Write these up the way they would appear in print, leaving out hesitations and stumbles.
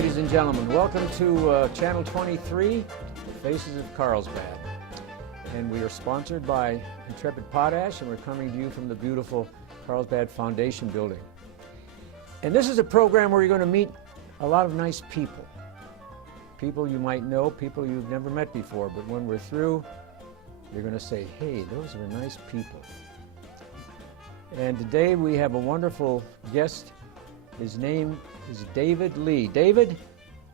ladies and gentlemen. Welcome to Channel 23, Faces of Carlsbad. And we are sponsored by Intrepid Potash, and we're coming to you from the beautiful Carlsbad Foundation building. And this is a program where you're going to meet a lot of nice people. People you might know, people you've never met before, but when we're through, you're going to say, hey, those are nice people. And today we have a wonderful guest. His name is David Lee. David,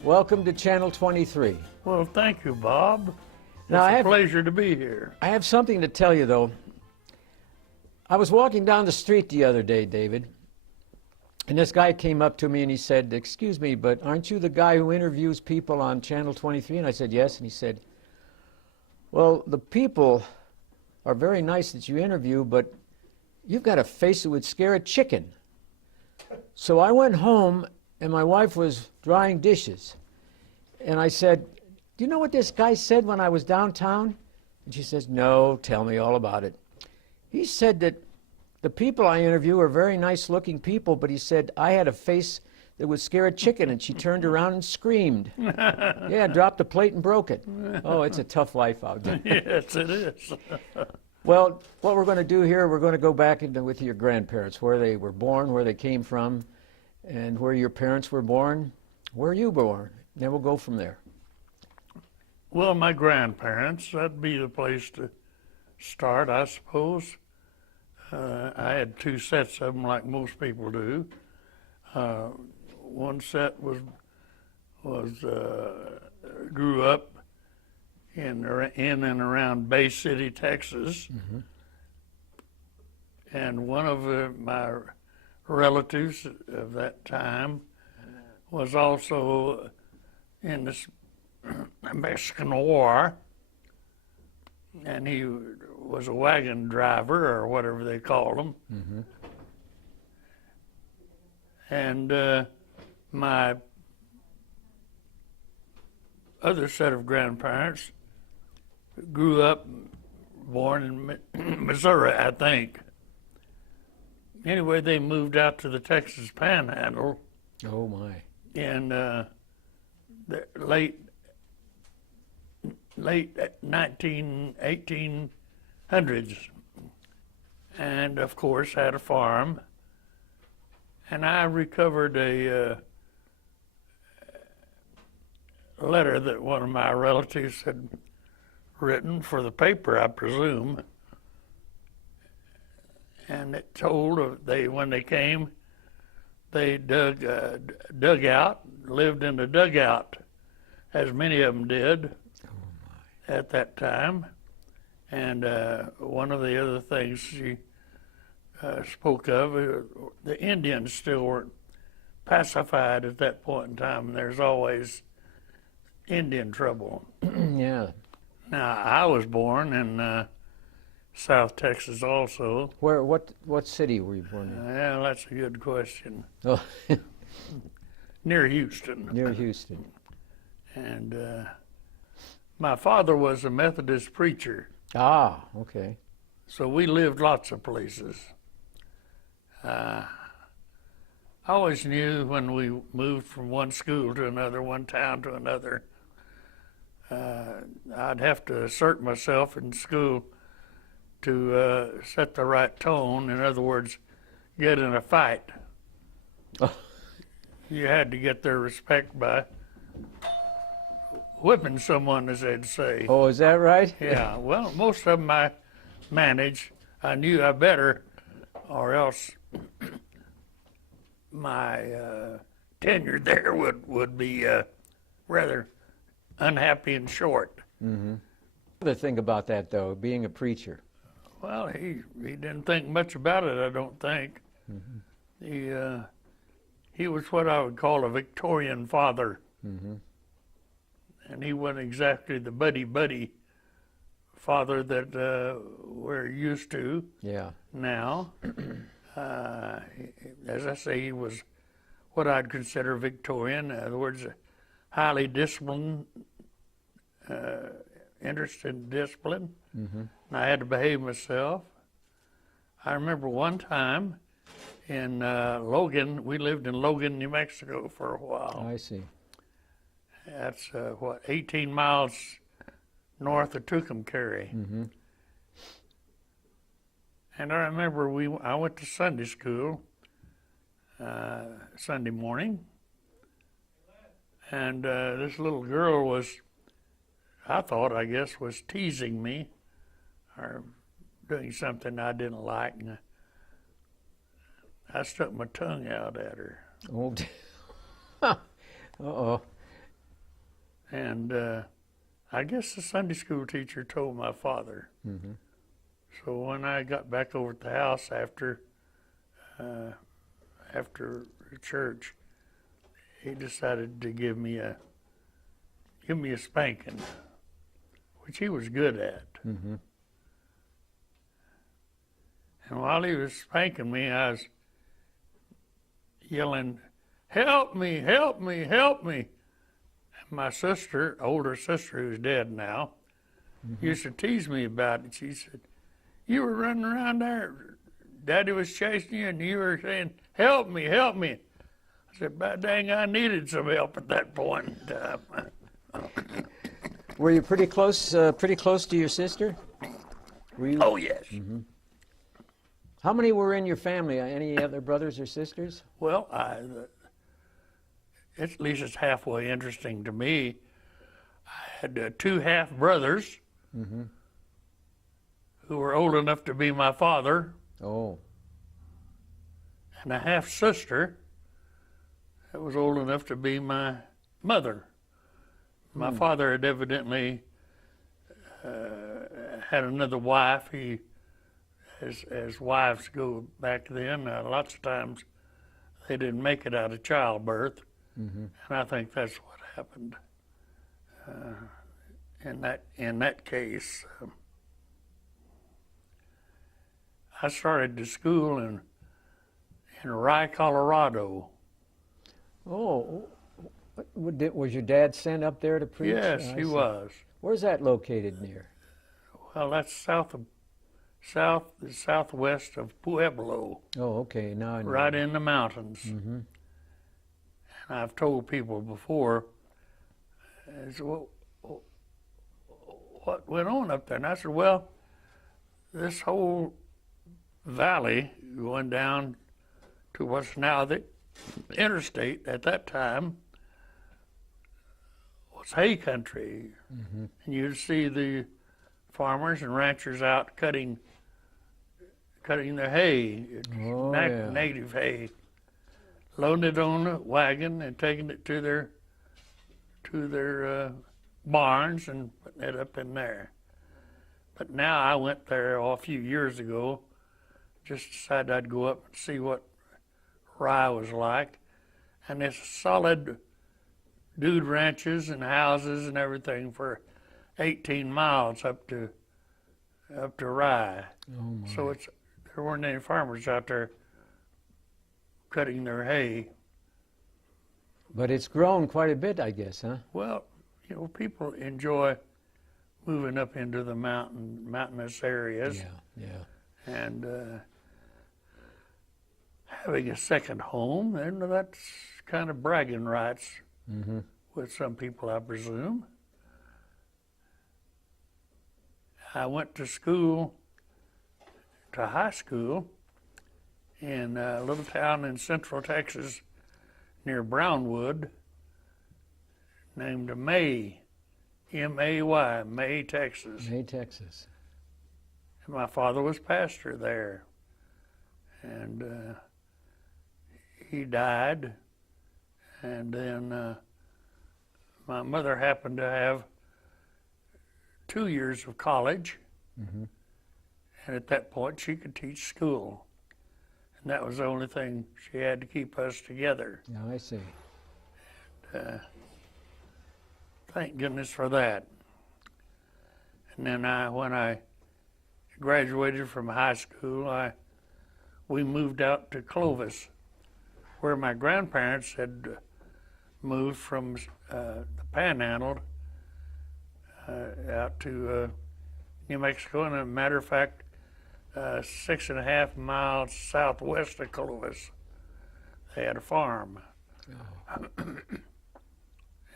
welcome to Channel 23. Well, thank you, Bob. Now, It's a pleasure to be here. I have something to tell you, though. I was walking down the street the other day, David, and this guy came up to me and he said, excuse me, but aren't you the guy who interviews people on Channel 23? And I said, yes. And he said, well, the people are very nice that you interview, but you've got a face that would scare a chicken. So I went home, and my wife was drying dishes. And I said, do you know what this guy said when I was downtown? And she says, no, tell me all about it. He said that the people I interview are very nice-looking people, but he said I had a face that would scare a chicken, and she turned around and screamed. Yeah, dropped a plate and broke it. Oh, it's a tough life out there. Yes, it is. Well, what we're going to do here, we're going to go back with your grandparents, where they were born, where they came from, and where your parents were born, where you were born. Then we'll go from there. Well, my grandparents, that'd be the place to start, I suppose. I had two sets of them like most people do. One set grew up in and around Bay City, Texas. Mm-hmm. And one of my relatives of that time was also in the Mexican War, and he was a wagon driver, or whatever they called them. Mm-hmm. And my other set of grandparents grew up, born in Missouri, I think. Anyway, they moved out to the Texas Panhandle. Oh, my. In the late 1800s, and of course had a farm. And I recovered a letter that one of my relatives had written for the paper, I presume. And it told when they came, they dug out, lived in a dugout, as many of them did at that time. And one of the other things she spoke of, the Indians still weren't pacified at that point in time. There's always Indian trouble. Yeah. Now, I was born in South Texas also. Where? What city were you born in? Yeah, that's a good question. Oh. Near Houston. Near Houston. And my father was a Methodist preacher. Ah, okay. So we lived lots of places. I always knew when we moved from one school to another, one town to another, I'd have to assert myself in school to set the right tone. In other words, get in a fight. Oh. You had to get their respect by whipping someone, as they'd say. Oh, is that right? Yeah, well, most of them I managed. I knew I better, or else my tenure there would be rather unhappy and short. Mm-hmm. The thing about that, though, being a preacher. Well, he didn't think much about it, I don't think. Mm-hmm. He was what I would call a Victorian father. Mm-hmm. And he wasn't exactly the buddy father that we're used to. Yeah. Now. As I say, he was what I'd consider Victorian. In other words, highly disciplined, interested in discipline. Mm-hmm. And I had to behave myself. I remember one time in Logan, we lived in Logan, New Mexico for a while. I see. That's 18 miles north of Tucumcari. Mm-hmm. And I remember I went to Sunday school Sunday morning, and this little girl was, I guess, was teasing me or doing something I didn't like, and I stuck my tongue out at her. Oh. Uh-oh. And I guess the Sunday school teacher told my father. Mm-hmm. So when I got back over at the house after church, he decided to give me a spanking, which he was good at. Mm-hmm. And while he was spanking me, I was yelling, "Help me, help me, help me." And my sister, older sister who's dead now, used to tease me about it. She said, "You were running around there, Daddy was chasing you, and you were saying, 'Help me, help me.'" I said, "By dang, I needed some help at that point in time." Were you pretty close to your sister? Were you? Oh, yes. Mm-hmm. How many were in your family? Any other brothers or sisters? Well, at least it's halfway interesting to me. I had two half brothers Mm-hmm. who were old enough to be my father, Oh. and a half sister that was old enough to be my mother. My father had evidently had another wife. As wives go back then, lots of times they didn't make it out of childbirth, Mm-hmm. and I think that's what happened in that case. I started to school in Rye, Colorado. Oh. Was your dad sent up there to preach? Yes, I he see. was. Where's that located near? Well, that's southwest of Pueblo, Oh, okay. Now I know. right in the mountains. Mm-hmm. And I've told people before, well, what went on up there? And I said, well, this whole valley going down to what's now the interstate at that time was hay country. Mm-hmm. And you'd see the farmers and ranchers out cutting their hay, Oh, yeah. native hay, loading it on a wagon and taking it to their barns and putting it up in there. But now I went there a few years ago, just decided I'd go up and see what Rye was like, and it's solid dude ranches and houses and everything for 18 miles up to Rye. Oh, my. So there weren't any farmers out there cutting their hay. But it's grown quite a bit, I guess, huh? Well, people enjoy moving up into the mountainous areas, Yeah. and having a second home, and that's kind of bragging rights Mm-hmm. with some people, I presume. I went to high school in a little town in central Texas near Brownwood named May, M-A-Y, May, Texas. May, Texas. And my father was pastor there, and he died, and then my mother happened to have 2 years of college, Mm-hmm. and at that point she could teach school, and that was the only thing she had to keep us together. Yeah, I see. Thank goodness for that. And then when I graduated from high school, we moved out to Clovis, where my grandparents had moved from the Panhandle out to New Mexico, and as a matter of fact, 6.5 miles southwest of Clovis, they had a farm.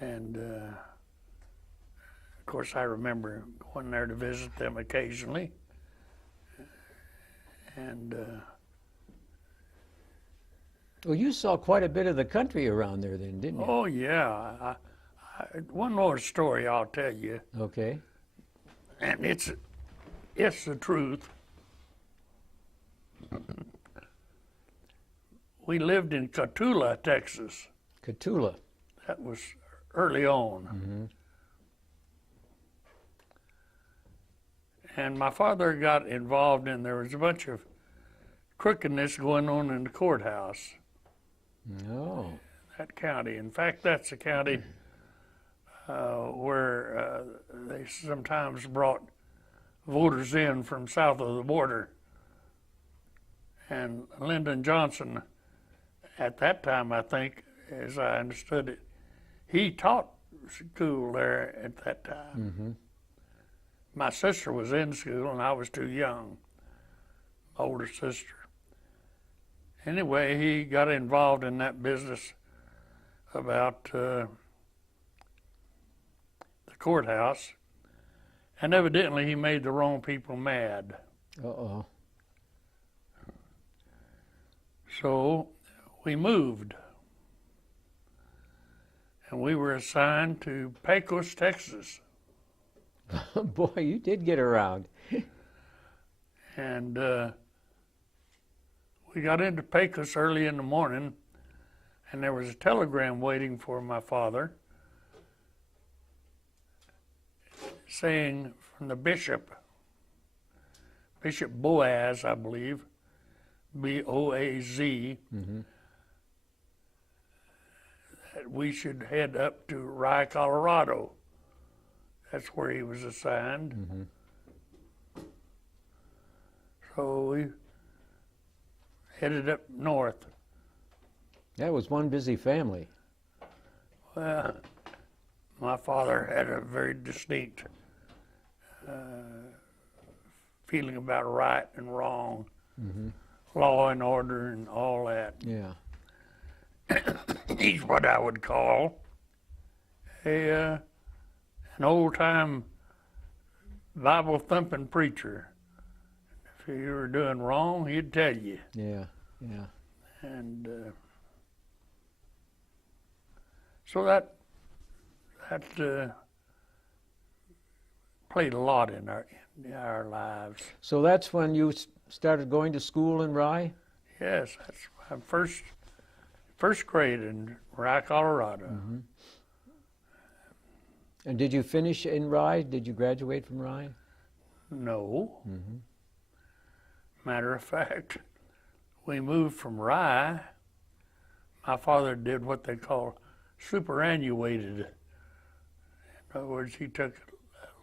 And of course, I remember going there to visit them occasionally. And Well, you saw quite a bit of the country around there then, didn't you? oh yeah, one more story I'll tell you, Okay. and it's the truth. We lived in Cotulla, Texas. Cotulla. That was early on. And my father got involved in, there was a bunch of crookedness going on in the courthouse, Oh. that county. In fact, that's the county where they sometimes brought voters in from south of the border. And Lyndon Johnson, at that time, I think, as I understood it, he taught school there at that time. My sister was in school and I was too young, my older sister. Anyway, he got involved in that business about the courthouse, and evidently he made the wrong people mad. Uh-oh. So we moved, and we were assigned to Pecos, Texas. Boy, you did get around. And we got into Pecos early in the morning, and there was a telegram waiting for my father saying from the bishop, Bishop Boaz, I believe, B-O-A-Z, that we should head up to Rye, Colorado. That's where he was assigned. So we headed up north. That was one busy family. Well, my father had a very distinct feeling about right and wrong, law and order and all that. Yeah. He's what I would call an old-time Bible-thumping preacher. If you were doing wrong, he'd tell you. Yeah. Yeah. And so that played a lot in our lives. So that's when you started going to school in Rye? Yes, that's my first grade in Rye, Colorado. And did you finish in Rye? Did you graduate from Rye? No. Matter of fact, we moved from Rye. My father did what they call superannuated. In other words, he took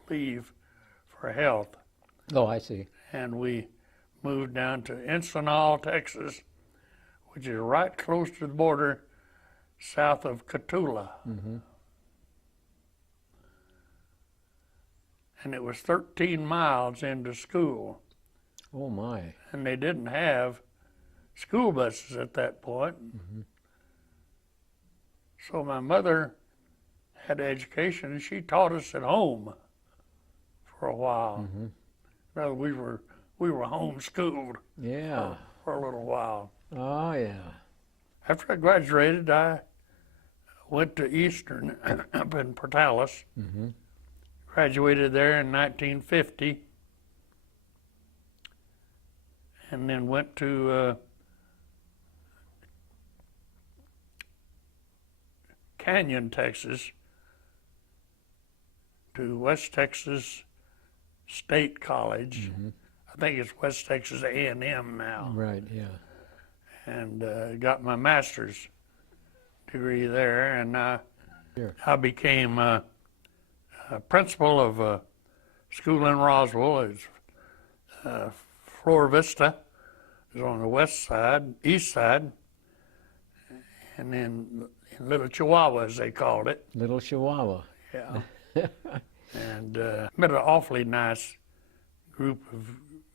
leave for health, Oh, I see. and we moved down to Encinal, Texas, which is right close to the border south of Cotulla. And it was 13 miles into school, Oh, my. and they didn't have school buses at that point. So my mother had education, and she taught us at home for a while. No, we were homeschooled Yeah. for a little while. Oh, yeah. After I graduated, I went to Eastern up in Portales. Graduated there in 1950, and then went to Canyon, Texas, to West Texas State College. I think it's West Texas A&M now. Right, yeah. And got my master's degree there, and Sure. I became principal of a school in Roswell. It's Flora Vista. It's on the east side, and then in Little Chihuahua, as they called it. Little Chihuahua. Yeah. And met an awfully nice group of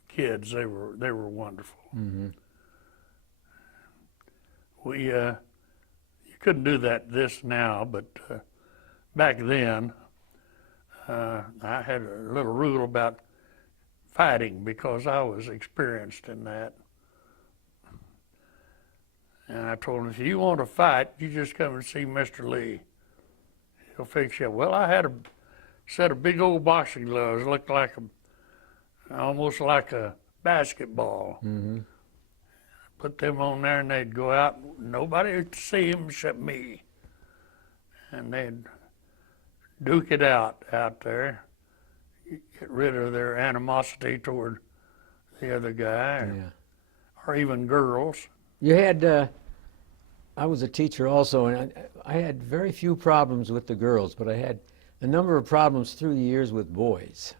kids. They were wonderful. We you couldn't do this now, but back then, I had a little rule about fighting because I was experienced in that. And I told him, if you want to fight, you just come and see Mr. Lee. He'll fix you up. Well, I had a set of big old boxing gloves, looked like almost like a basketball. Mm-hmm. Put them on there and they'd go out. Nobody would see him except me. And they'd duke it out there, get rid of their animosity toward the other guy, or even girls. You had, I was a teacher also, and I had very few problems with the girls, but I had a number of problems through the years with boys.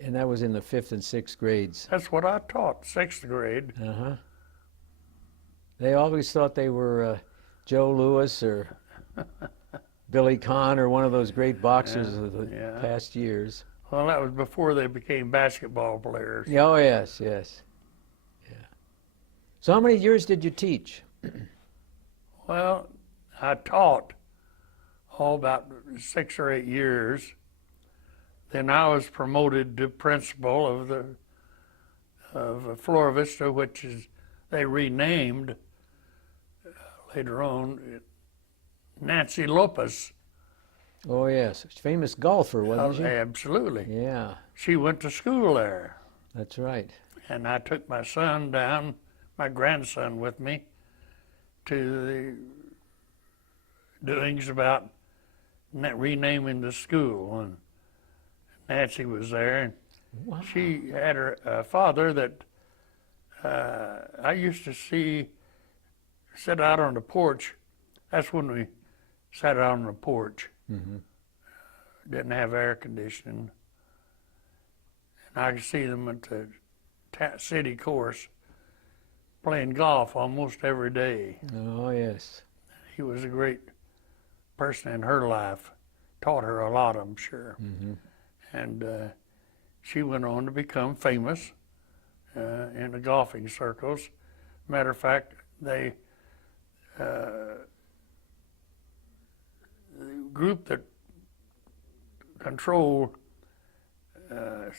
And that was in the 5th and 6th grades. That's what I taught, 6th grade. Uh-huh. They always thought they were Joe Louis or Billy Conn or one of those great boxers of the past years. Well, that was before they became basketball players. Oh, yes, yes. Yeah. So how many years did you teach? Well, I taught about 6 or 8 years. Then I was promoted to principal of Flora Vista, which is they renamed later on Nancy Lopez. Oh, yes. Famous golfer, wasn't she? Absolutely. Yeah, She went to school there. that's right. And I took my son down, my grandson with me, to the doings about renaming the school. And Nancy was there. And Wow. she had her father that I used to see sit out on the porch. That's when we sat out on the porch. Mm-hmm. Didn't have air conditioning. And I could see them at the city course playing golf almost every day. Oh, yes. He was a great person in her life. Taught her a lot, I'm sure. Mm-hmm. And she went on to become famous in the golfing circles. Matter of fact, the group that controlled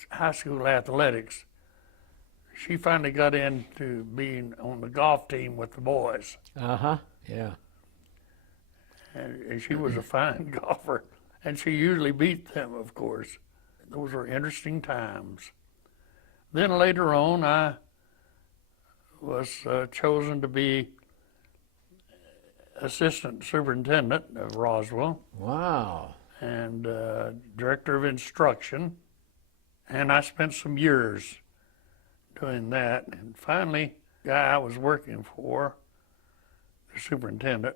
high school athletics, she finally got into being on the golf team with the boys. Uh-huh, yeah. And she was a fine golfer, and she usually beat them, of course. Those were interesting times. Then later on, I was chosen to be assistant superintendent of Roswell Wow. and director of instruction. And I spent some years doing that. And finally, the guy I was working for, the superintendent,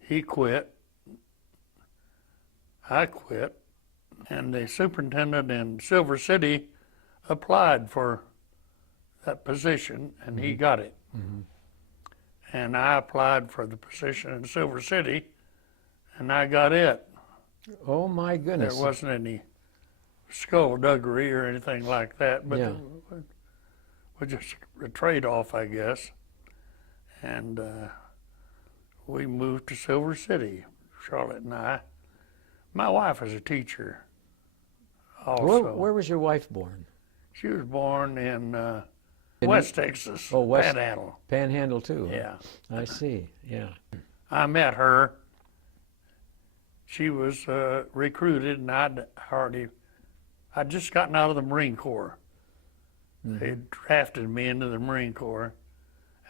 he quit. I quit. And the superintendent in Silver City applied for that position, and he got it. Mm-hmm. And I applied for the position in Silver City, and I got it. Oh, my goodness. There wasn't any skullduggery or anything like that, but Yeah. it was just a trade-off, I guess. And we moved to Silver City, Charlotte and I. My wife is a teacher also. Where was your wife born? She was born in In West Texas, Oh, West- Panhandle. Panhandle, too. Huh? Yeah. I see, yeah. I met her. She was recruited, and I'd just gotten out of the Marine Corps. Mm-hmm. They drafted me into the Marine Corps,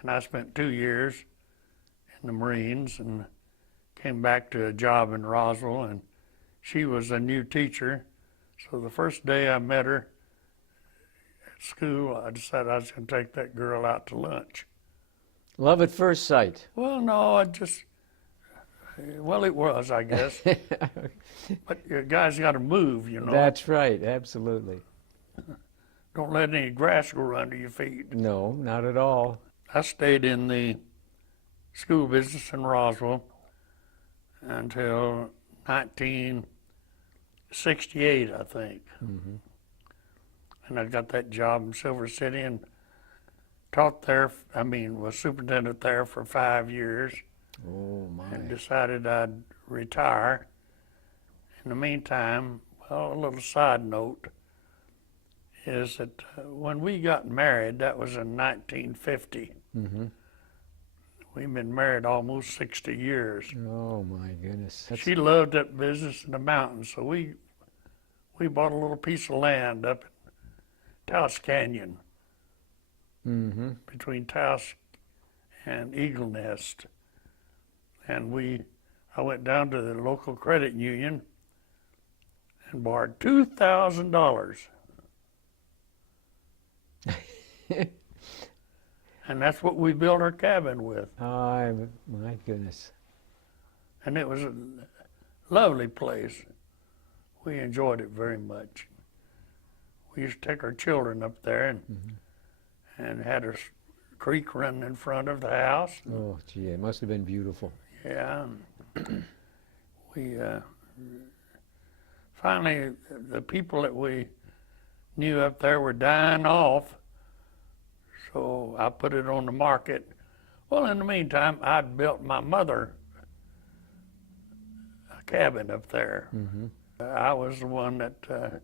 and I spent 2 years in the Marines and came back to a job in Roswell, and she was a new teacher. So the first day I met her at school, I decided I was going to take that girl out to lunch. Love at first sight. Well, no, well, it was, I guess. But you guys got to move, you know. That's right, absolutely. Don't let any grass grow under your feet. No, not at all. I stayed in the school business in Roswell until 1968, I think. Mm-hmm. And I got that job in Silver City and taught there, was superintendent there for 5 years. Oh, my. and decided I'd retire. In the meantime, well, a little side note is that when we got married, that was in 1950. Mm-hmm. We've been married almost 60 years. Oh, my goodness. That's, She loved that business in the mountains, so we bought a little piece of land up in Taos Canyon, mm-hmm. between Taos and Eagle Nest. And I went down to the local credit union and borrowed $2,000. And that's what we built our cabin with. Oh, my goodness. And it was a lovely place. We enjoyed it very much. We used to take our children up there and had a creek running in front of the house. Oh, gee, it must have been beautiful. Yeah. We finally, the people that we knew up there were dying off, so I put it on the market. Well, in the meantime, I'd built my mother a cabin up there. Mm-hmm. I was the one that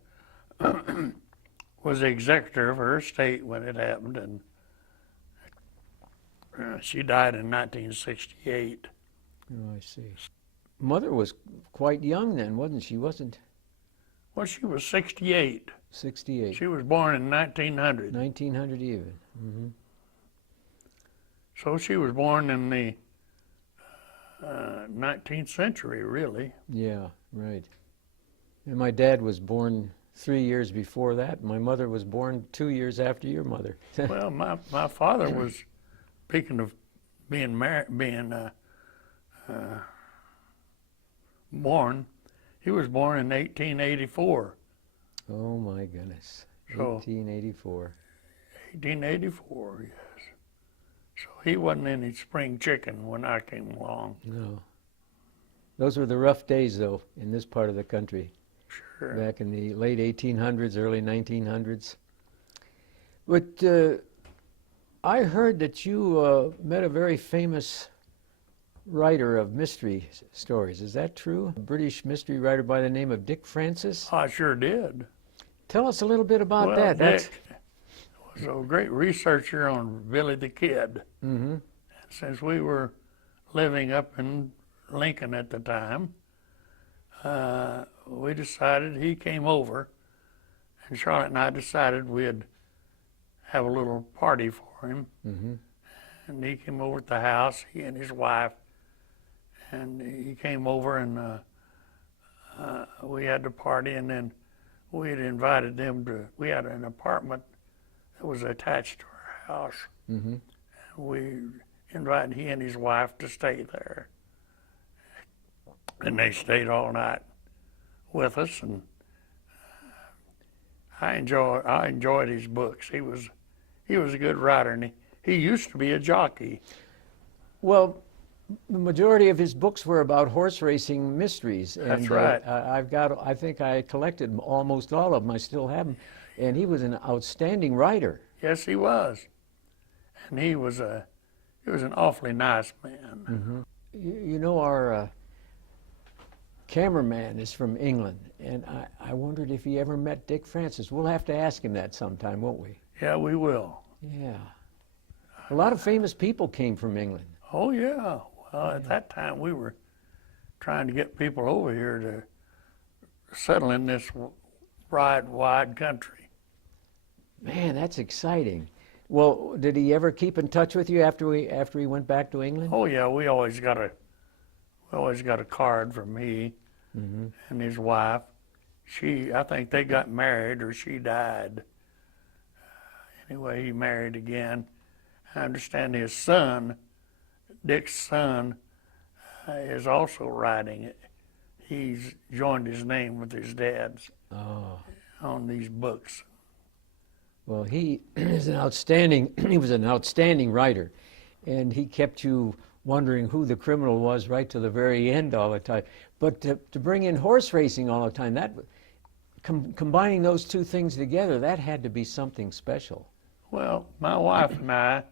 was the executor of her estate when it happened, and she died in 1968. Oh, I see. Mother was quite young then, wasn't she? Wasn't Well, she was 68. 68. She was born in 1900. 1900 even. Mm-hmm. So she was born in the 19th century, really. Yeah, right. And my dad was born 3 years before that. My mother was born 2 years after your mother. Well, my father was, speaking of being born, he was born in 1884. Oh, my goodness. So- 1884. 1884, yes. So he wasn't any spring chicken when I came along. No. Those were the rough days, though, in this part of the country, Sure. back in the late 1800s, early 1900s. But I heard that you met a very famous writer of mystery stories. Is that true? A British mystery writer by the name of Dick Francis? I sure did. Tell us a little bit about Well, that. That's Dick was a great researcher on Billy the Kid. mm-hmm. Since we were living up in Lincoln at the time, we decided, he came over, and Charlotte and I decided we'd have a little party for him. Mm-hmm. And he came over at the house, he and his wife, and he came over, and we had the party, and then we had invited them to, we had an apartment that was attached to our house. Mm-hmm. We invited he and his wife to stay there. And they stayed all night with us, and I enjoyed his books. He was a good writer, and he used to be a jockey. Well, the majority of his books were about horse racing mysteries. And, That's right. I think I collected almost all of them. I still have them. And he was an outstanding writer. Yes, he was, and he was an awfully nice man. Mm-hmm. You know, our cameraman is from England, and I wondered if he ever met Dick Francis. We'll have to ask him that sometime, won't we? Yeah, we will. Yeah. A lot of famous people came from England. Oh yeah. Well, at that time we were trying to get people over here to settle in this wide country. Man, that's exciting. Well, did he ever keep in touch with you after he went back to England? Oh yeah, we always got a card from me Mm-hmm. and his wife. I think they got married or she died. Anyway, he married again. I understand his son, Dick's son, is also writing it. He's joined his name with his dad's Oh. on these books. Well, he was an outstanding writer, and he kept you wondering who the criminal was right to the very end all the time. But to bring in horse racing all the time, that combining those two things together, that had to be something special. Well, my wife and I,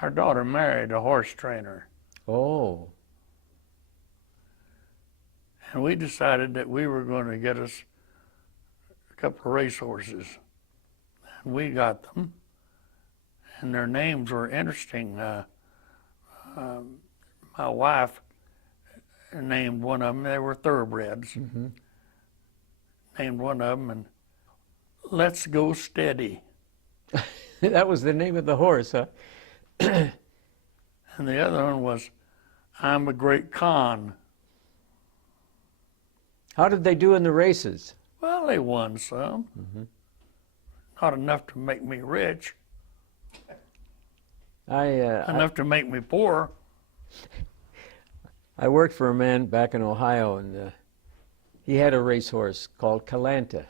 our daughter married a horse trainer. Oh, And we decided that we were going to get us a couple of racehorses. And we got them, and their names were interesting. My wife named one of them. They were thoroughbreds. Named one of them, and Let's Go Steady. that was the name of the horse, huh? And the other one was I'm a Great Con. How did they do in the races? Well, they won some. Not enough to make me rich, I enough to make me poor. worked for a man back in Ohio, and he had a racehorse called Calanta,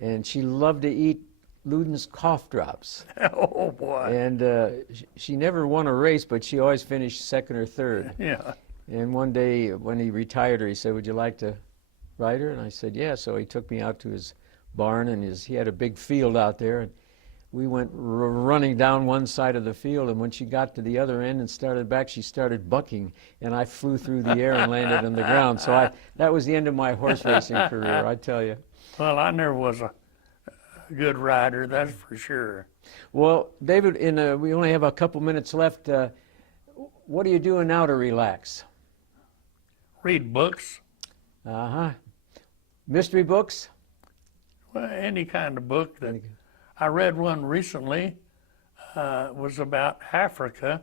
and she loved to eat Luden's cough drops. Oh, boy. And she never won a race, but she always finished second or third. Yeah. And one day when he retired her, he said, "Would you like to ride her?" And I said, "Yeah." So he took me out to his barn, and he had a big field out there. And we went running down one side of the field, and when she got to the other end and started back, she started bucking, and I flew through the air and landed on the ground. So that was the end of my horse racing career, I tell you. Well, I never was a good rider, that's for sure. Well, David, we only have a couple minutes left. What are you doing now to relax? Read books, Uh-huh. Mystery books? well, any kind of book that I read one recently. Was about Africa,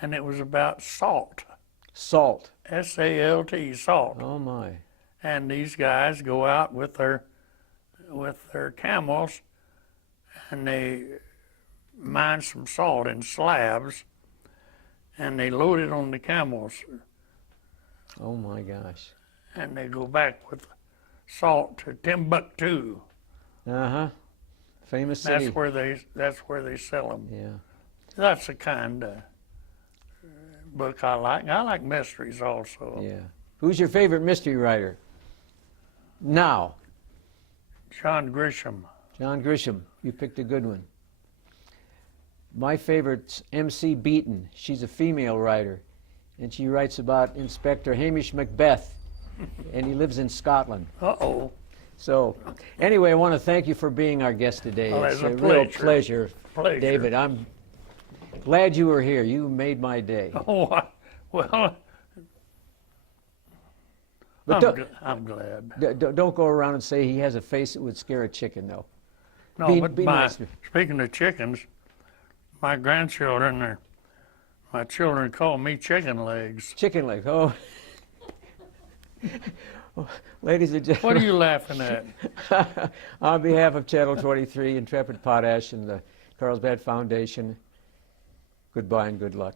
and it was about salt, Salt. S-A-L-T, salt. Oh, my. And these guys go out with their camels, and they mine some salt in slabs, and they load it on the camels, Oh, my gosh. and they go back with salt to Timbuktu. Uh-huh. Famous city. That's where they sell them. Yeah. That's the kind of book I like. I like mysteries also. Yeah. Who's your favorite mystery writer? Now. John Grisham. John Grisham. You picked a good one. My favorite's M.C. Beaton. She's a female writer, and she writes about Inspector Hamish Macbeth, and he lives in Scotland. Uh-oh. So, anyway, I want to thank you for being our guest today. Well, It's it's a real pleasure. pleasure, David. I'm glad you were here. You made my day. Oh, well, But I'm glad. don't go around and say he has a face that would scare a chicken, though. No, but be nice. speaking of chickens, my grandchildren, my children call me chicken legs. Chicken legs. Oh. Ladies and What gentlemen. are you laughing at? On behalf of Channel 23, Intrepid Potash, and the Carlsbad Foundation, goodbye and good luck.